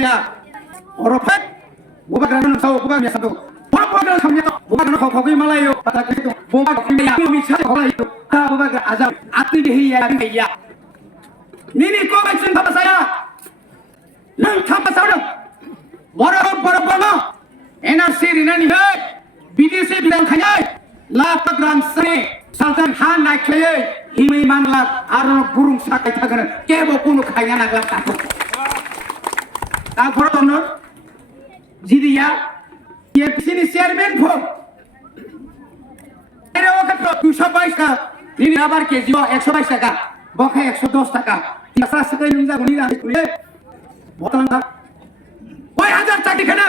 문제야. 어렵해? 뭐가그러는 사오 뭐가 미사도 뭐가 삼냐 뭐가 거기 말아요. 바닥에 또 뭐가 거기야. 미차 거기 다 뭐가 아자 아뜨게 해야 해야. 니니 꼬가 좀 봐봐서야. 능 타봐서는 뭐라고 NRC리는 해 BDC 비단 खा냐 लापग्राम से Salton हान नाइक्ले हिमी मानला आरो बुरुं साकाय थागोन केबो कुनु खाया नागला तातो ता फरतनो जिदिया ये पिसिनि चेयरमैन फो एरे वखत 222 का निनि आबार केजी 122 টাকা बखा 110 টাকা 300 টাকা नों जागोनि राखुले बतलांगा 1000 चाकरि खानो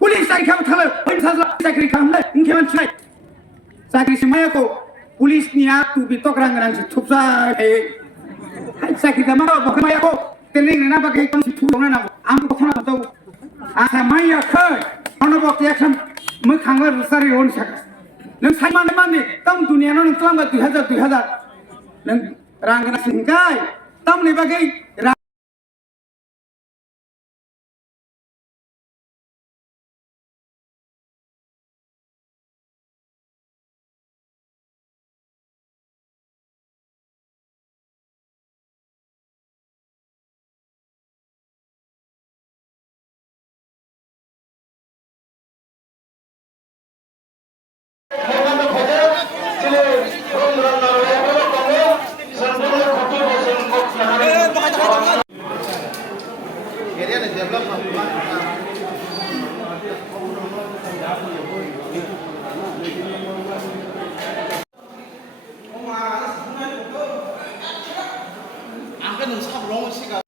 पुलिस चाकरि खाम थालो 50 चाकरि खामले इंखे मानसिनाय चाकरि सिमायाखौ पुलिसनिया तुबि तकरांगरां थुबजा चाकरि खामा बखमायाखौ तेलिं ना बागै कोन थुबना नांगौ आं बखना दौ आसा मायाखै अनबक एक्सन मोखांबो रुसारि अन साका नों साइमान माने तम दुनियानो नों खालामबा 2000 नों रांगना सिंगाय तमनि बागै 안 가는 삽 롱을 시가